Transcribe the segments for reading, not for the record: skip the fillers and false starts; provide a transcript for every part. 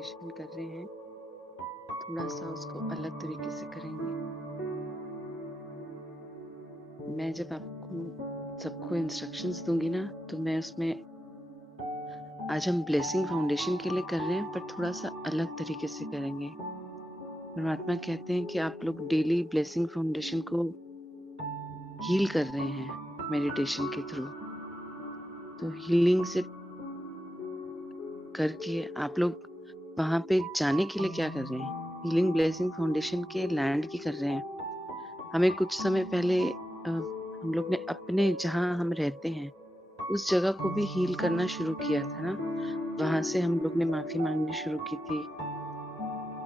Meditation कर रहे हैं, थोड़ा सा उसको अलग तरीके से करेंगे। मैं जब आपको सबको इंस्ट्रक्शंस दूंगी ना, तो मैं उसमें आज हम ब्लेसिंग फाउंडेशन के लिए कर रहे हैं, पर थोड़ा सा अलग तरीके से करेंगे। परमात्मा कहते हैं कि आप लोग डेली ब्लेसिंग फाउंडेशन को हील कर रहे हैं मेडिटेशन के थ्रू। तो हीलिंग से करके आप लोग वहां पे जाने के लिए क्या कर रहे हैं? हीलिंग ब्लेसिंग फाउंडेशन के लैंड की कर रहे हैं। हमें कुछ समय पहले हम लोग ने अपने जहाँ हम रहते हैं उस जगह को भी हील करना शुरू किया था ना। वहां से हम लोग ने माफी मांगनी शुरू की थी,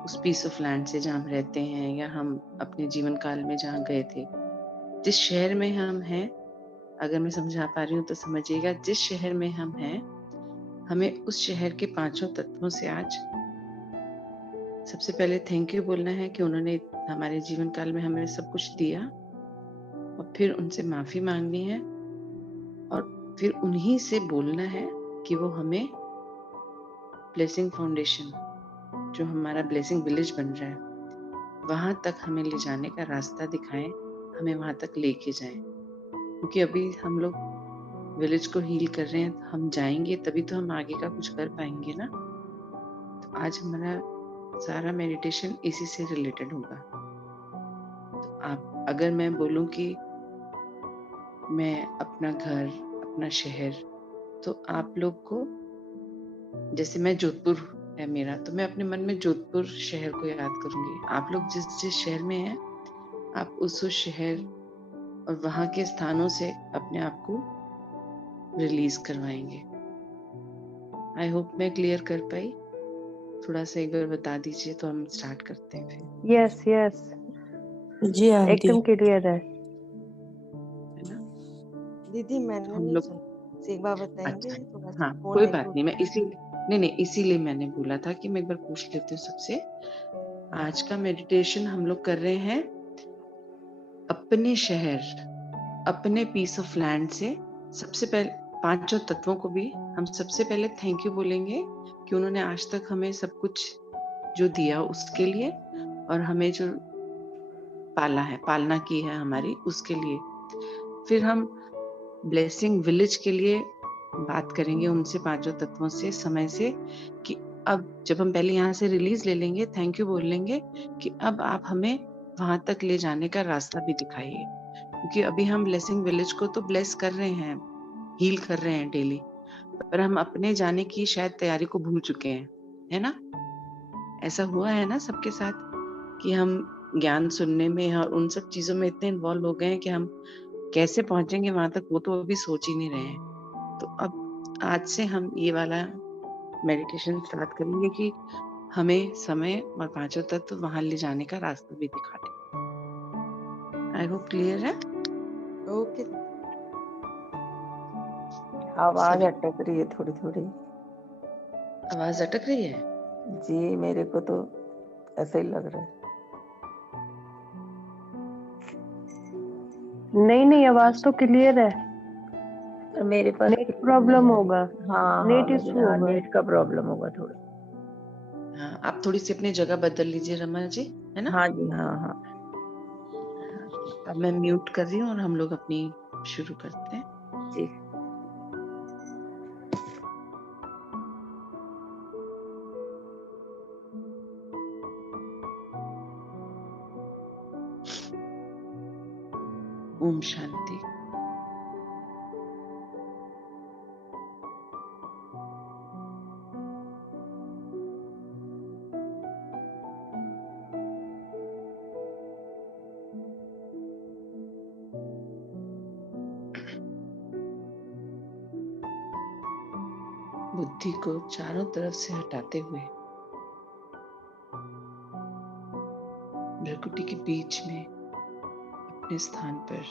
उस पीस ऑफ लैंड से जहाँ हम रहते हैं, या हम अपने जीवन काल में जहाँ गए थे। जिस शहर में हम हैं, अगर मैं समझा पा रही हूँ तो समझिएगा, जिस शहर में हम हैं, हमें उस शहर के 5 तत्वों से आज सबसे पहले थैंक यू बोलना है कि उन्होंने हमारे जीवन काल में हमें सब कुछ दिया, और फिर उनसे माफी मांगनी है, और फिर उन्हीं से बोलना है कि वो हमें ब्लेसिंग फाउंडेशन, जो हमारा ब्लेसिंग विलेज बन रहा है, वहां तक हमें ले जाने का रास्ता दिखाएं, हमें वहां तक लेके जाएं। क्योंकि अभी हम लोग विलेज को हील कर रहे हैं, हम जाएंगे तभी तो हम आगे का कुछ कर पाएंगे ना। तो आज हमारा सारा मेडिटेशन इसी से रिलेटेड होगा। तो आप, अगर मैं बोलूं कि मैं अपना घर, अपना शहर, तो आप लोग को, जैसे मैं जोधपुर है मेरा, तो मैं अपने मन में जोधपुर शहर को याद करूंगी। आप लोग जिस जिस शहर में हैं, आप उस शहर और वहां के स्थानों से अपने आप को रिलीज करवाएंगे। आई होप मैं क्लियर कर पाई। थोड़ा सा एक बार बता दीजिए तो हम स्टार्ट करते हैं फिर। यस जी आंटी। एकदम क्लियर है ना? दीदी मैंने हम नहीं लोग, सुना, एक बार बताएंगे? अच्छा, थोड़ा सा हाँ फोन कोई बात नेटवर्क। नहीं, मैं इसीलिए मैंने बोला था कि मैं एक बार पूछ लेती हूँ सबसे। आज का मेडिटेशन हम लोग कर रहे हैं अपने शहर, अपने पीस ऑफ लैंड से। सबसे पहले 5 तत्वों को भी हम सबसे पहले थैंक यू बोलेंगे कि उन्होंने आज तक हमें सब कुछ जो दिया उसके लिए, और हमें जो पाला है, पालना की है हमारी, उसके लिए। फिर हम ब्लेसिंग विलेज के लिए बात करेंगे उनसे, 5 तत्वों से, समय से, कि अब जब हम पहले यहाँ से रिलीज ले लेंगे, थैंक यू बोल लेंगे कि अब आप हमें वहां तक ले जाने का रास्ता भी दिखाइए। क्योंकि अभी हम ब्लेसिंग विलेज को तो ब्लेस कर रहे हैं, हील कर रहे हैं डेली, पर हम अपने जाने की शायद तैयारी को भूल चुके हैं, है ना? ऐसा हुआ है ना सबके साथ, कि हम ज्ञान सुनने में और उन सब चीजों में इतने इन्वॉल्व हो गए हैं कि हम कैसे पहुंचेंगे वहां तक वो तो अभी सोच ही नहीं रहे हैं। तो अब आज से हम ये वाला मेडिटेशन स्टार्ट करेंगे कि हमें समय और 5 तत्व वहां ले जाने का रास्ता भी दिखा दे। आई होप क्लियर है। ओके। आवाज सभी अटक रही है थोड़ी थोड़ी आवाज अटक रही है? जी, मेरे को तो ऐसा ही लग रहा है। नहीं आवाज तो क्लियर है, मेरे पास नेट प्रॉब्लम होगा। हाँ नेट इशू होगा। नेट का प्रॉब्लम होगा थोड़ा। हाँ, आप थोड़ी सी अपनी जगह बदल लीजिए रमा जी, है ना? हाँ जी, हाँ। अब मैं म्यूट कर रही हूँ और हम लोग अपनी शुरू करते हैं। जी। ओम शांति। बुद्धि को चारों तरफ से हटाते हुए भ्रकुटी के बीच में अपने स्थान पर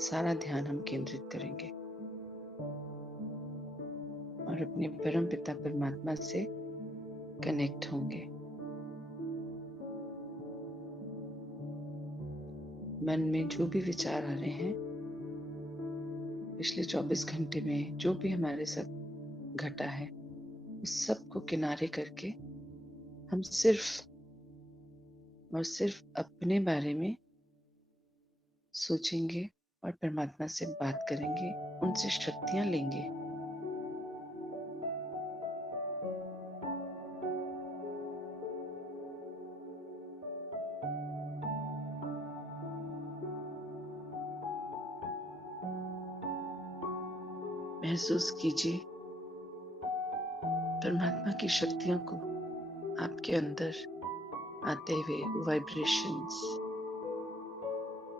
सारा ध्यान हम केंद्रित करेंगे और अपने परम पिता परमात्मा से कनेक्ट होंगे। मन में जो भी विचार आ रहे हैं, पिछले 24 घंटे में जो भी हमारे साथ घटा है, उस सब को किनारे करके हम सिर्फ और सिर्फ अपने बारे में सोचेंगे और परमात्मा से बात करेंगे, उनसे शक्तियां लेंगे। महसूस कीजिए परमात्मा की शक्तियों को आपके अंदर आते हुए, वो वाइब्रेशंस,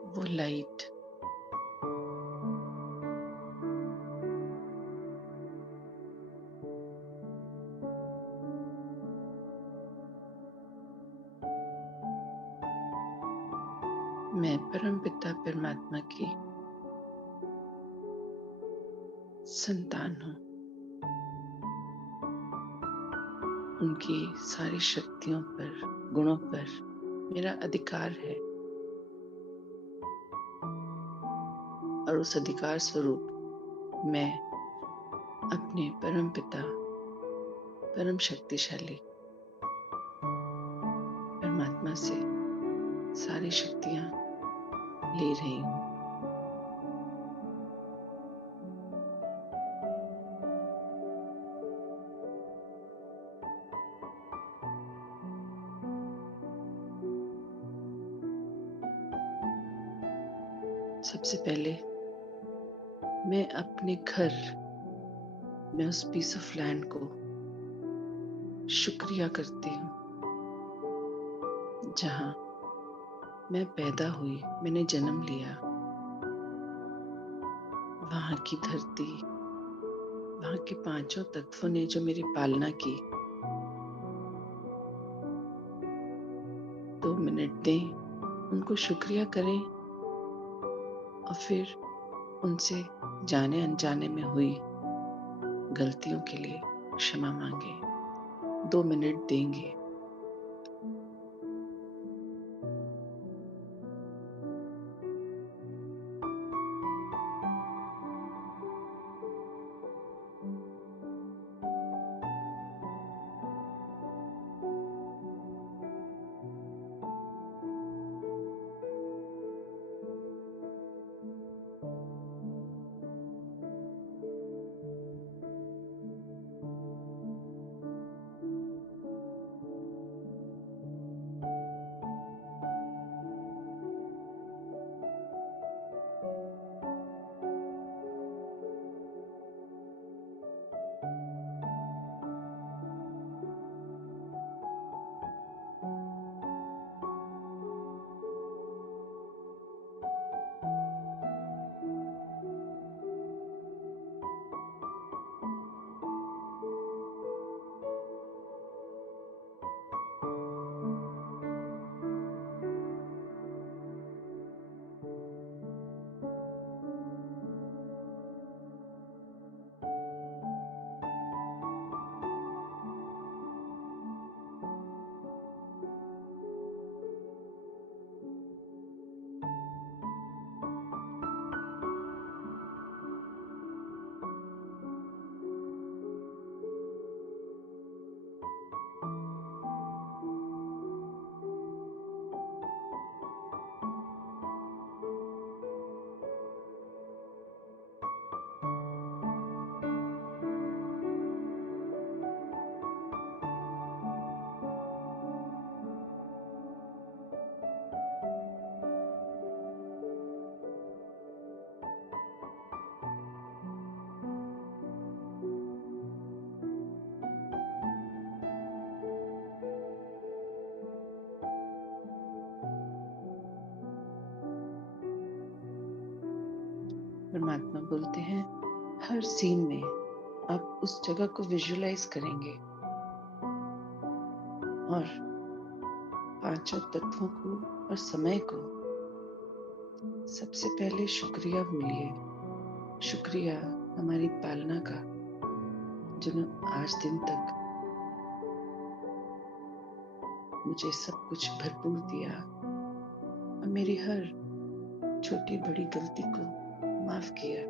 वो लाइट। मैं परमपिता परमात्मा की संतान हूँ। उनकी सारी शक्तियों पर, गुणों पर मेरा अधिकार है और उस अधिकार स्वरूप मैं अपने परमपिता, परम शक्तिशाली परमात्मा से सारी शक्तियां ले रही हूँ। सबसे पहले मैं अपने घर में उस पीस ऑफ लैंड को शुक्रिया करती हूँ जहाँ मैं पैदा हुई, मैंने जन्म लिया। वहाँ की धरती, वहाँ के पांचों तत्वों ने जो मेरी पालना की। 2 मिनट दें, उनको शुक्रिया करें और फिर उनसे जाने अनजाने में हुई गलतियों के लिए क्षमा मांगे। 2 मिनट देंगे। परमात्मा बोलते हैं, हर सीन में आप उस जगह को विजुअलाइज करेंगे और पांचों तत्वों को और समय को सबसे पहले शुक्रिया बोलिए। शुक्रिया हमारी पालना का, जिन्होंने आज दिन तक मुझे सब कुछ भरपूर दिया और मेरी हर छोटी बड़ी गलती को माफ किया।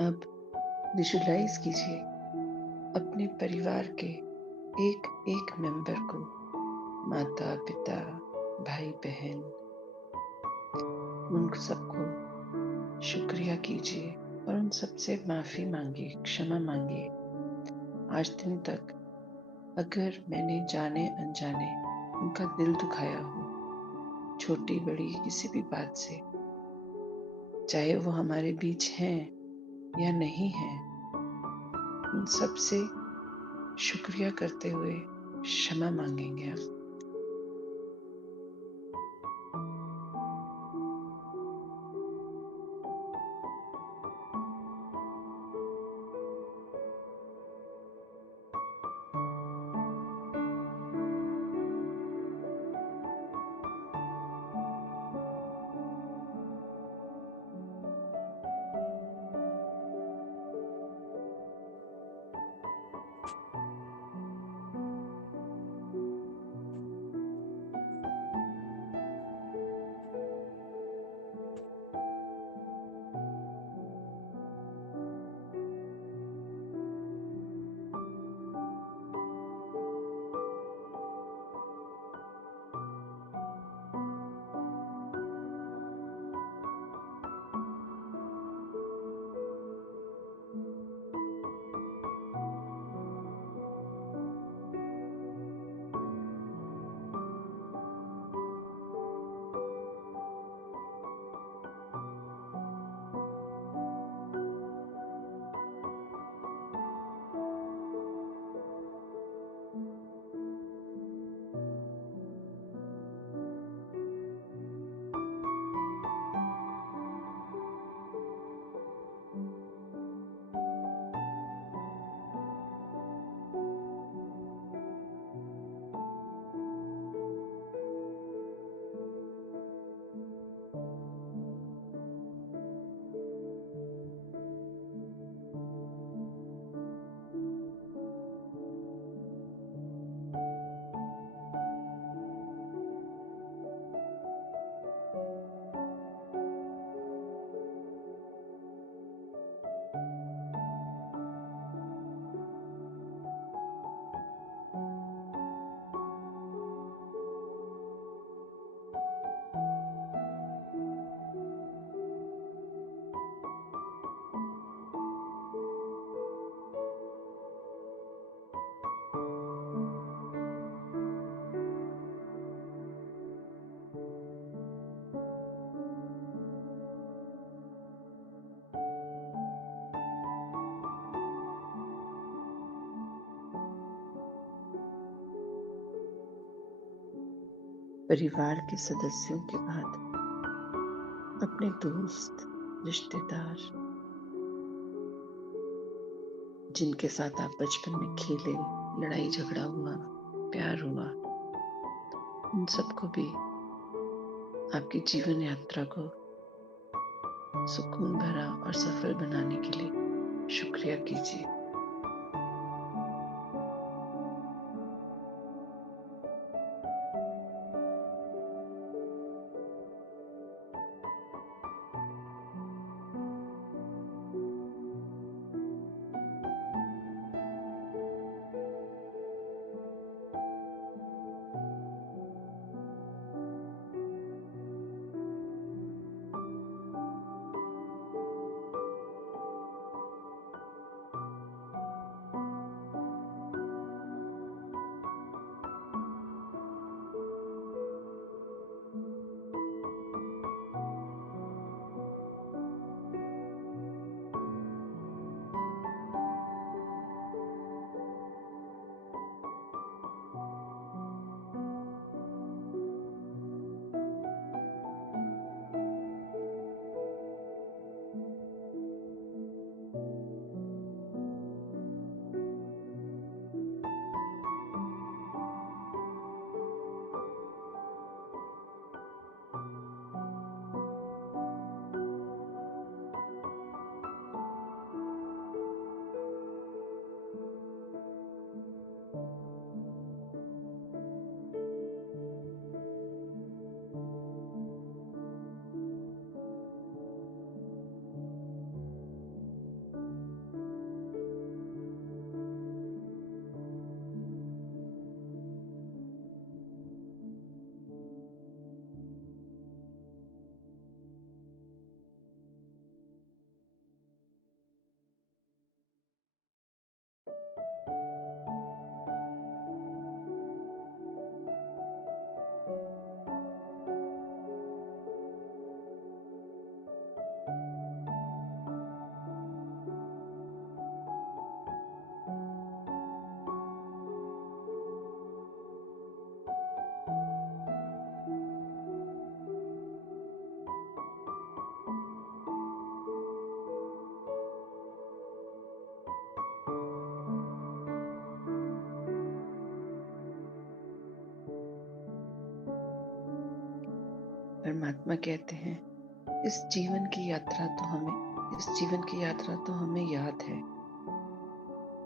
अब विजुलाइज कीजिए अपने परिवार के एक एक मेंबर को, माता पिता, भाई बहन, उन सबको शुक्रिया कीजिए और उन सबसे माफी मांगिए, क्षमा मांगिए। आज दिन तक अगर मैंने जाने अनजाने उनका दिल दुखाया हो, छोटी बड़ी किसी भी बात से, चाहे वो हमारे बीच हैं या नहीं हैं, उन सब से शुक्रिया करते हुए क्षमा मांगेंगे हम। परिवार के सदस्यों के बाद अपने दोस्त, रिश्तेदार, जिनके साथ आप बचपन में खेले, लड़ाई झगड़ा हुआ, प्यार हुआ, उन सबको भी आपकी जीवन यात्रा को सुकून भरा और सफल बनाने के लिए शुक्रिया कीजिए। परमात्मा कहते हैं, इस जीवन की यात्रा तो हमें याद है।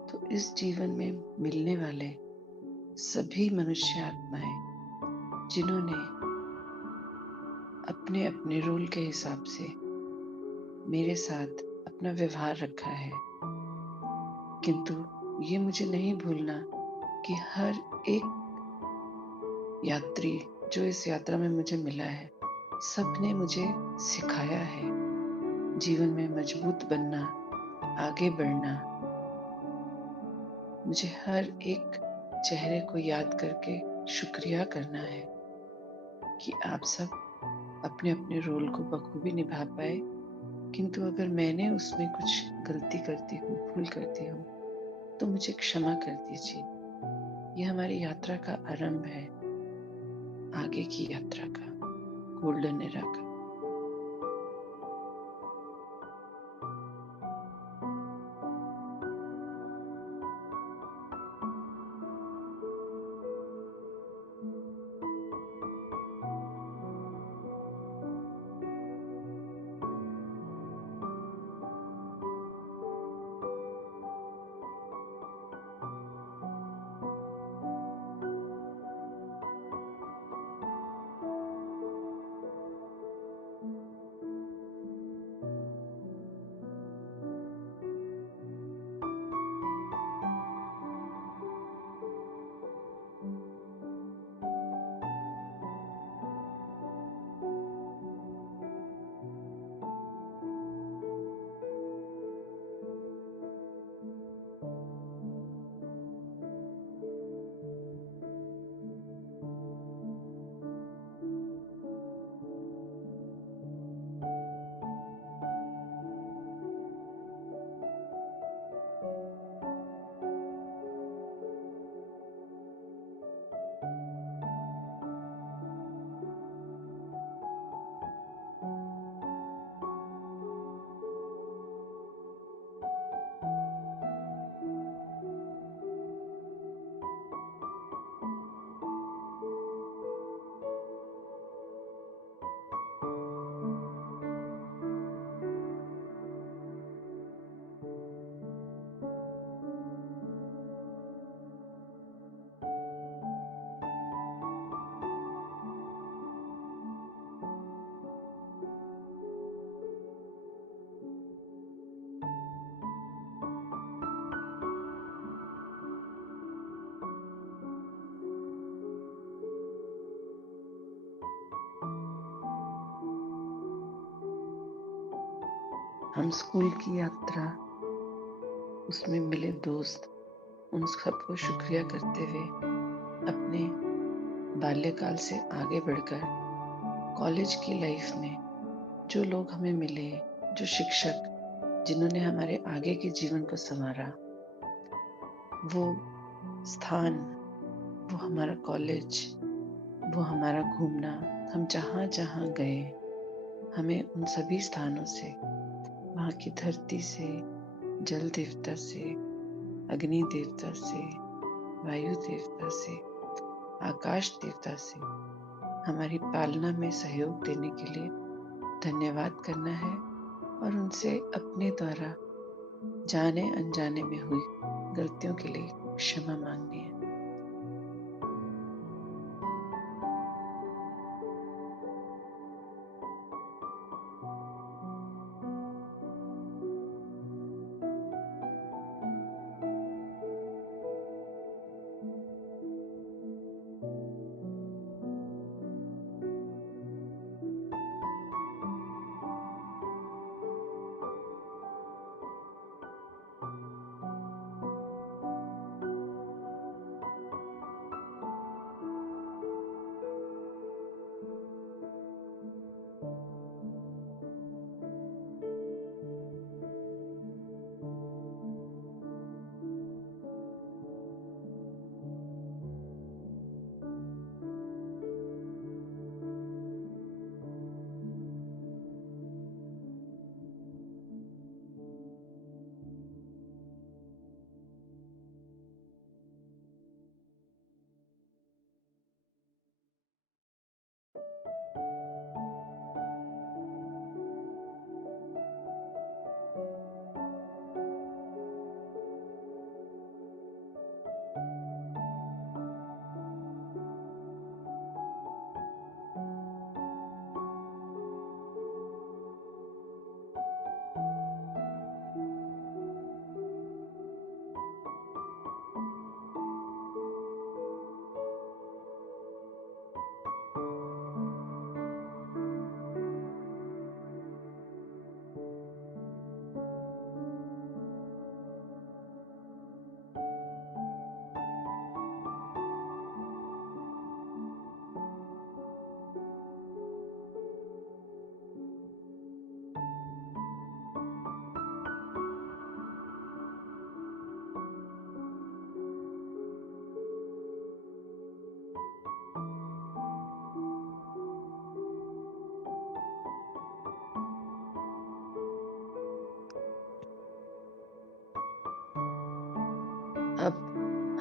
तो इस जीवन में मिलने वाले सभी मनुष्य आत्माएं जिन्होंने अपने अपने रोल के हिसाब से मेरे साथ अपना व्यवहार रखा है, किंतु ये मुझे नहीं भूलना कि हर एक यात्री जो इस यात्रा में मुझे मिला है, सबने मुझे सिखाया है जीवन में मजबूत बनना, आगे बढ़ना। मुझे हर एक चेहरे को याद करके शुक्रिया करना है कि आप सब अपने अपने रोल को बखूबी निभा पाए, किंतु अगर मैंने उसमें कुछ गलती करती हूँ, भूल करती हूँ, तो मुझे क्षमा कर दीजिए। यह हमारी यात्रा का आरंभ है, आगे की यात्रा का, गोल्डन एरा का। हम स्कूल की यात्रा, उसमें मिले दोस्त, उन सबको शुक्रिया करते हुए अपने बाल्यकाल से आगे बढ़कर कॉलेज की लाइफ में जो लोग हमें मिले, जो शिक्षक जिन्होंने हमारे आगे के जीवन को संवारा, वो स्थान, वो हमारा कॉलेज, वो हमारा घूमना, हम जहाँ जहाँ गए, हमें उन सभी स्थानों से, वहाँ की धरती से, जल देवता से, अग्नि देवता से, वायु देवता से, आकाश देवता से हमारी पालना में सहयोग देने के लिए धन्यवाद करना है और उनसे अपने द्वारा जाने अनजाने में हुई गलतियों के लिए क्षमा मांगनी है।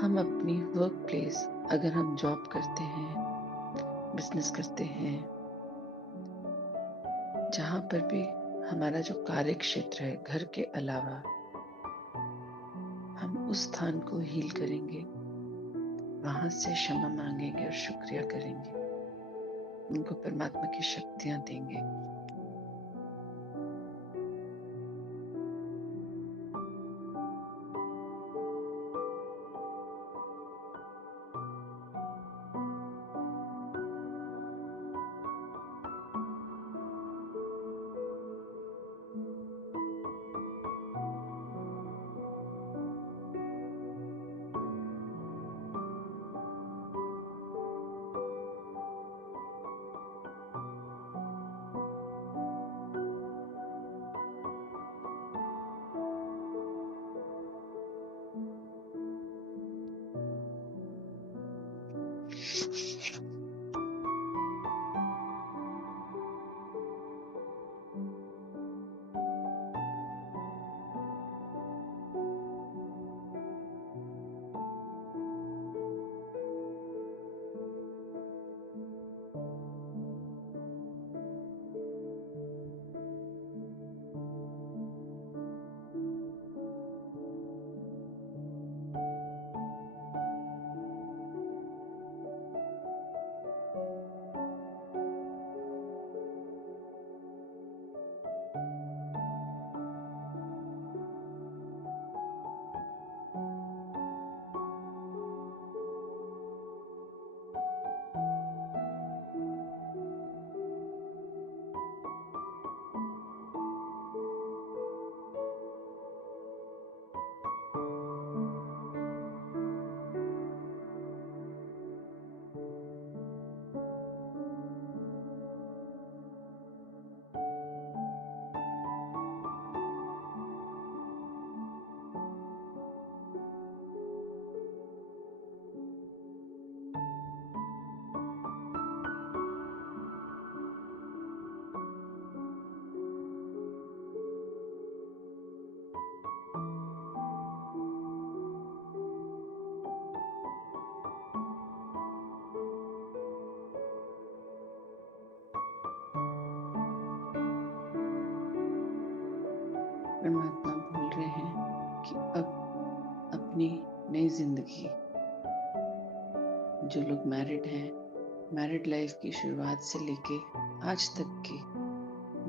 हम अपनी वर्क प्लेस, अगर हम जॉब करते हैं, बिजनेस करते हैं, जहाँ पर भी हमारा जो कार्य क्षेत्र है घर के अलावा, हम उस स्थान को हील करेंगे, वहां से क्षमा मांगेंगे और शुक्रिया करेंगे, उनको परमात्मा की शक्तियां देंगे। परमात्मा बोल रहे हैं कि अब अपनी नई जिंदगी, जो लोग मैरिड हैं, मैरिड लाइफ की शुरुआत से लेके आज तक की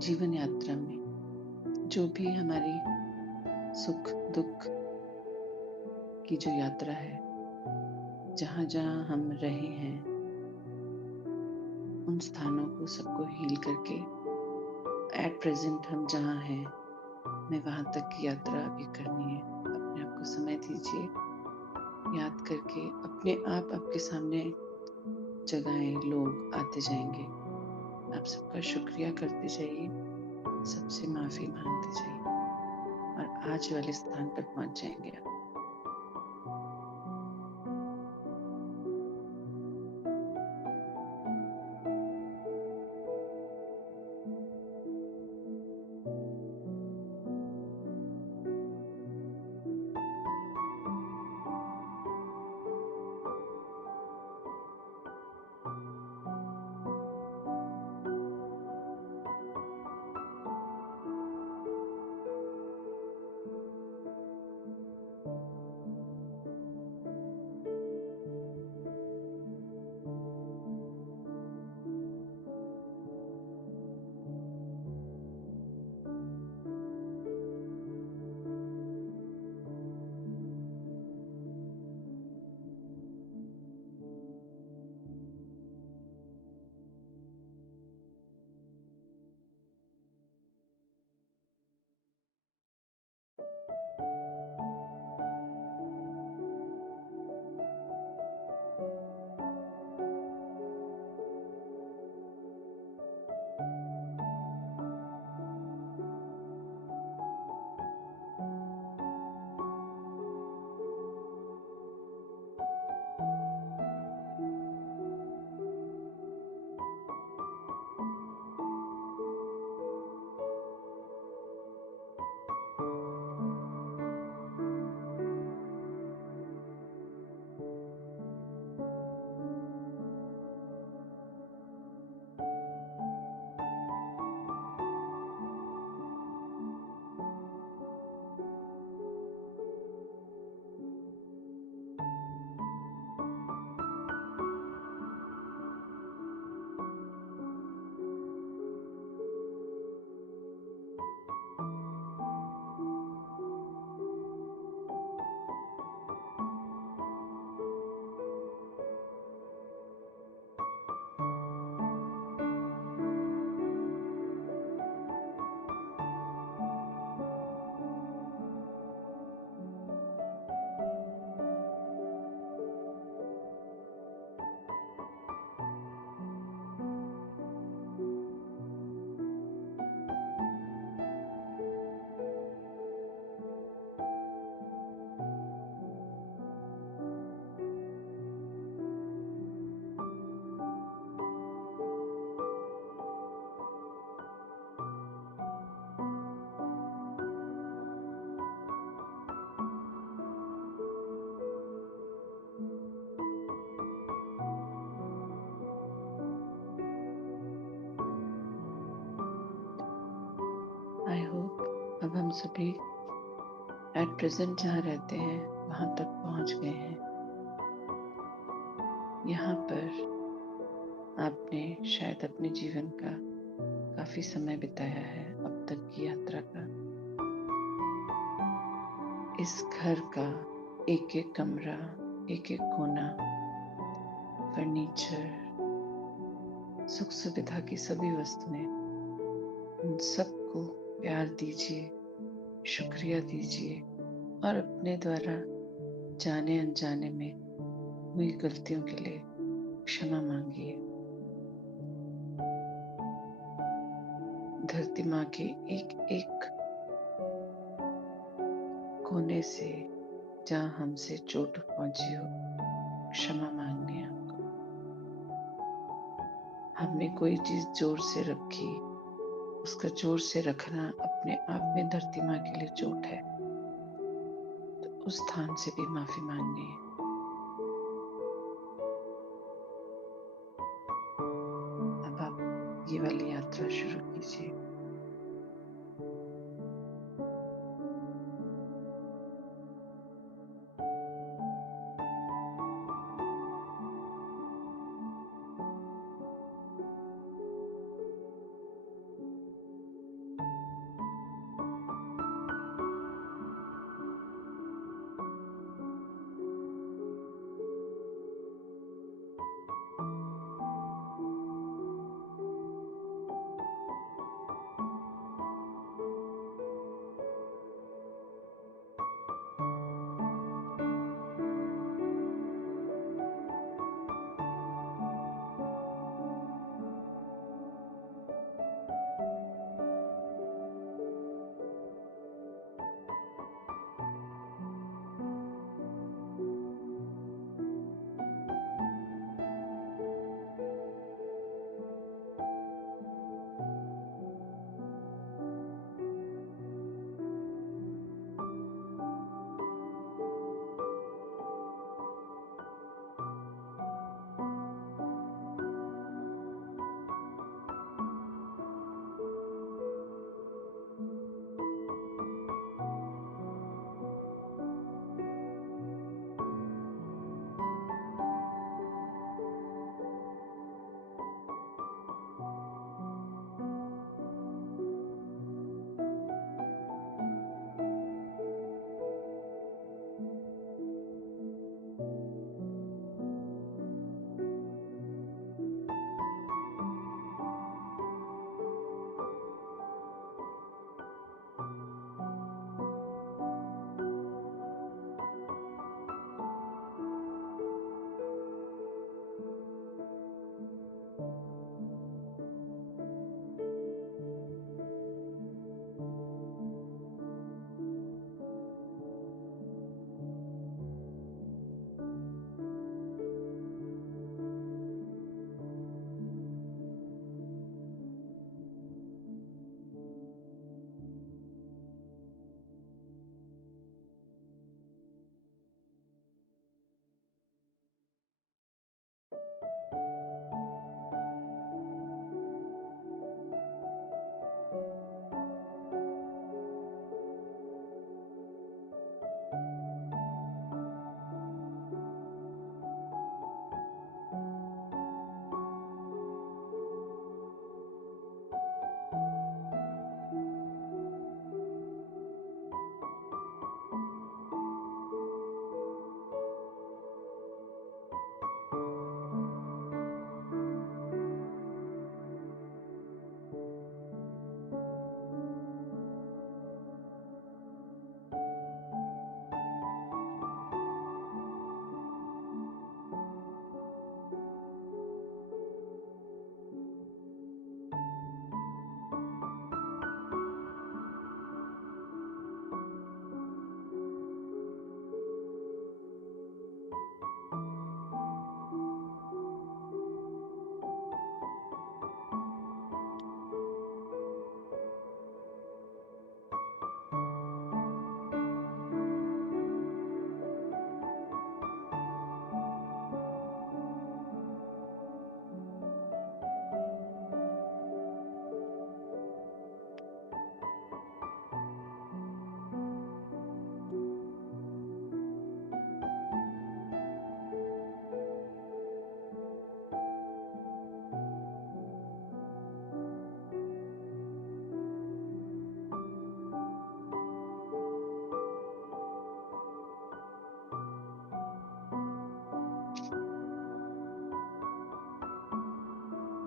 जीवन यात्रा में जो भी हमारी सुख दुख की जो यात्रा है, जहाँ जहाँ हम रहे हैं, उन स्थानों को सबको हील करके एट प्रेजेंट हम जहाँ हैं, हमें वहां तक की यात्रा अभी करनी है। अपने आप को समय दीजिए, याद करके अपने आप आपके सामने जगहें, लोग आते जाएंगे। आप सबका शुक्रिया करते जाइए, सबसे माफी मांगते जाइए और आज वाले स्थान पर पहुंच जाएंगे आप। अब हम सभी एट प्रेजेंट जहाँ रहते हैं वहाँ तक पहुँच गए हैं। यहाँ पर आपने शायद अपने जीवन का काफी समय बिताया है अब तक की यात्रा का। इस घर का एक एक कमरा, एक एक कोना, फर्नीचर, सुख सुविधा की सभी वस्तुएं, उन सबको प्यार दीजिए, शुक्रिया दीजिए और अपने द्वारा जाने अनजाने में हुई गलतियों के लिए क्षमा मांगिए। धरती माँ के एक एक कोने से जहाँ हमसे चोट पहुंची हो, क्षमा मांगनी है आपको। हमने कोई चीज जोर से रखी, उसका जोर से रखना अपने आप में धरती माँ के लिए चोट है, तो उस स्थान से भी माफी मांगनी है। अब आप ये वाली यात्रा शुरू कीजिए।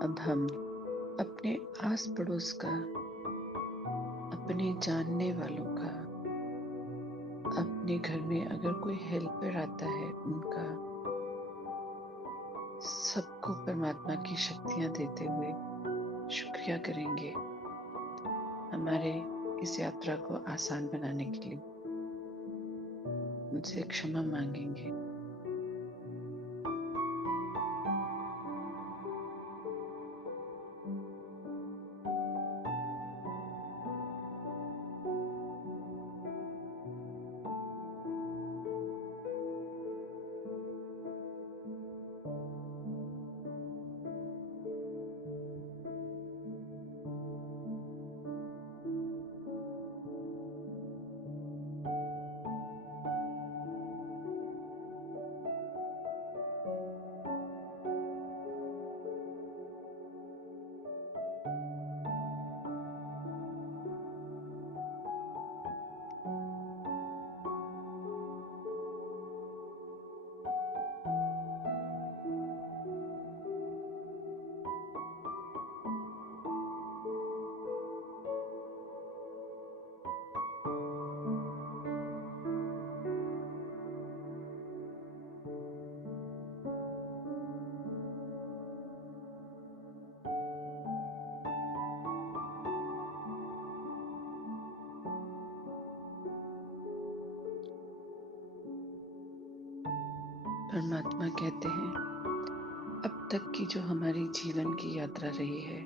अब हम अपने आस पड़ोस का, अपने जानने वालों का, अपने घर में अगर कोई हेल्पर आता है उनका, सबको परमात्मा की शक्तियां देते हुए शुक्रिया करेंगे हमारे इस यात्रा को आसान बनाने के लिए। उनसे क्षमा मांगेंगे। परमात्मा कहते हैं, अब तक की जो हमारी जीवन की यात्रा रही है,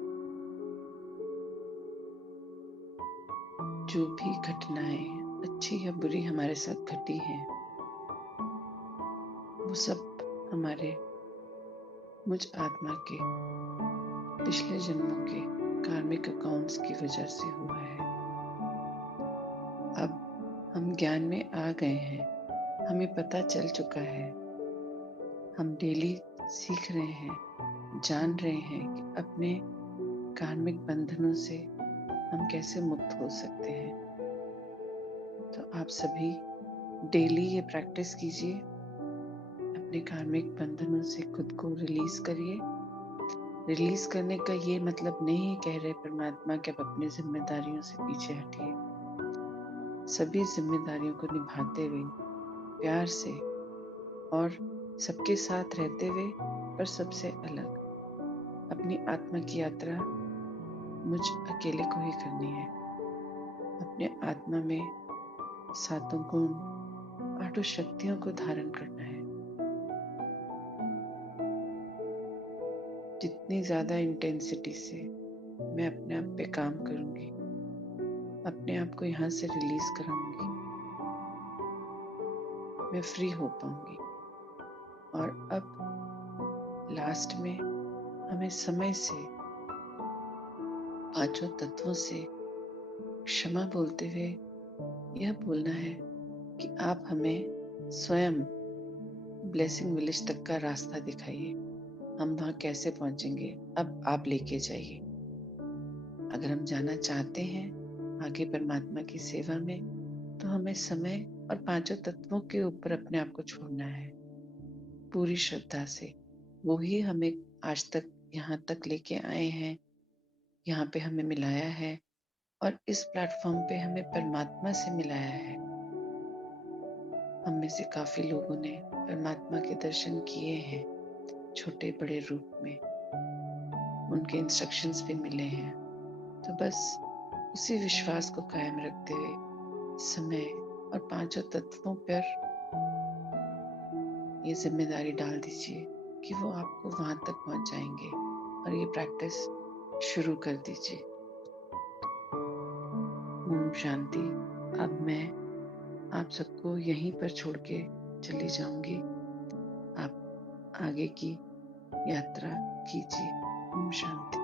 जो भी घटनाएं अच्छी या बुरी हमारे साथ घटी हैं, वो सब हमारे मुझ आत्मा के पिछले जन्मों के कार्मिक अकाउंट्स की वजह से हुआ है। अब हम ज्ञान में आ गए हैं, हमें पता चल चुका है, हम डेली सीख रहे हैं, जान रहे हैं कि अपने कार्मिक बंधनों से हम कैसे मुक्त हो सकते हैं। तो आप सभी डेली ये प्रैक्टिस कीजिए, अपने कार्मिक बंधनों से खुद को रिलीज करिए। रिलीज करने का ये मतलब नहीं कह रहे परमात्मा कि आप अपनी जिम्मेदारियों से पीछे हटिए। सभी जिम्मेदारियों को निभाते हुए प्यार से और सबके साथ रहते हुए, पर सबसे अलग, अपनी आत्मा की यात्रा मुझ अकेले को ही करनी है। अपने आत्मा में सातों गुण, आठों शक्तियों को धारण करना है। जितनी ज्यादा इंटेंसिटी से मैं अपने आप पे काम करूंगी, अपने आप को यहाँ से रिलीज कराऊंगी, मैं फ्री हो पाऊंगी। और अब लास्ट में हमें समय से, पांचों तत्वों से क्षमा बोलते हुए यह बोलना है कि आप हमें स्वयं ब्लेसिंग विलेज तक का रास्ता दिखाइए। हम वहां कैसे पहुंचेंगे, अब आप लेके जाइए। अगर हम जाना चाहते हैं आगे परमात्मा की सेवा में, तो हमें समय और पांचों तत्वों के ऊपर अपने आप को छोड़ना है पूरी श्रद्धा से। वो ही हमें आज तक यहाँ तक लेके आए हैं, यहाँ पे हमें मिलाया है और इस प्लेटफॉर्म पे हमें परमात्मा से मिलाया है। हम में से काफी लोगों ने परमात्मा के दर्शन किए हैं, छोटे बड़े रूप में, उनके इंस्ट्रक्शंस भी मिले हैं। तो बस उसी विश्वास को कायम रखते हुए समय और पांचों तत्वों पर ये जिम्मेदारी डाल दीजिए कि वो आपको वहां तक पहुंचाएंगे, और ये प्रैक्टिस शुरू कर दीजिए। ओम शांति। अब मैं आप सबको यहीं पर छोड़ के चली जाऊंगी। आप आगे की यात्रा कीजिए। ओम शांति।